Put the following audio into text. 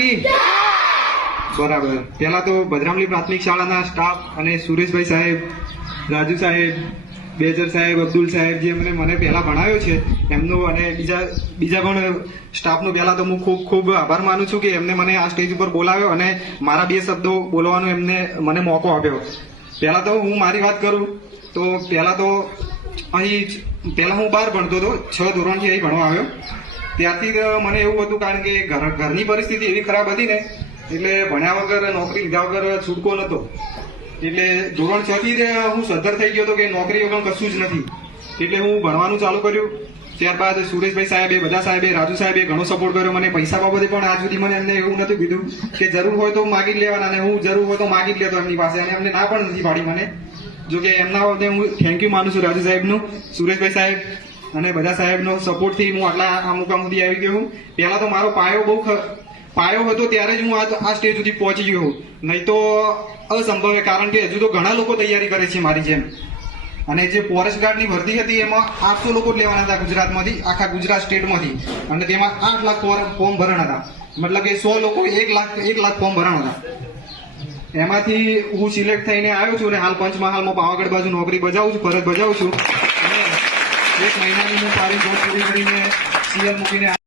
કી બરાબર. પહેલા તો ભદ્રામલી પ્રાથમિક શાળાના સ્ટાફ અને સુરેશભાઈ સાહેબ, રાજુ સાહેબ, બેજર સાહેબ, અબ્દુલ સાહેબ જે મને પહેલા ભણાવ્યો છે એમનો અને બીજા પણ સ્ટાફનો પહેલા તો હું ખૂબ ખૂબ આભાર માનું છું કે એમને મને આ સ્ટેજ ઉપર બોલાવ્યો અને મારા 2 શબ્દો બોલવાનો એમને મને મોકો આપ્યો. પહેલા તો હું મારી વાત કરું તો પહેલા હું 12 ભણતો હતો, 6 ધોરણથી અહીં ભણવા આવ્યો. ત્યારથી મને એવું હતું કારણ કે ઘરની પરિસ્થિતિ એવી ખરાબ હતી ને એટલે ભણ્યા વગર નોકરી લીધા વગર છૂટકો નતો. એટલે ધોરણ 6 થી હું સદ્ધર થઈ ગયો હતો કે નોકરી વગર કશું જ નથી. એટલે હું ભણવાનું ચાલુ કર્યું. ત્યારબાદ સુરેશભાઈ સાહેબે, બધા સાહેબે, રાજુ સાહેબે ઘણો સપોર્ટ કર્યો મને. પૈસા બાબતે પણ આજ સુધી મને એમને એવું નથી કીધું કે જરૂર હોય તો માગી જ લેવાના, અને હું જરૂર હોય તો માગી જ લેતો એમની પાસે, અને એમને ના પણ નથી પાડી મને. જો કે એમના બાબતે હું થેન્ક યુ માનું છું રાજુ સાહેબનું, સુરેશભાઈ સાહેબ અને બધા સાહેબનો સપોર્ટથી હું આટલા આ મુકામ સુધી આવી ગયો હું. પહેલા તો મારો પાયો હતો ત્યારે જ હું આ સ્ટેજ સુધી પહોંચી ગયો હું, નહીં તો અસંભવ, કારણ કે હજુ તો ઘણા લોકો તૈયારી કરે છે મારી જેમ. અને જે ફોરેસ્ટ ગાર્ડની ભરતી હતી એમાં 800 લોકો જ લેવાના હતા ગુજરાતમાંથી, આખા ગુજરાત સ્ટેટમાંથી, અને તેમાં 8 લાખ ફોર્મ ભરાણા હતા. મતલબ કે 100 લોકો 1 લાખ ફોર્મ ભરાણા હતા. એમાંથી હું સિલેક્ટ થઈને આવ્યો છું અને હાલ પંચમહાલમાં પાવાગઢ બાજુ નોકરી બજાવું છું, ફરજ બજાવું છું. અને 1 મહિનાની હું સારી જોબ પૂરી કરીને સીએલ મૂકીને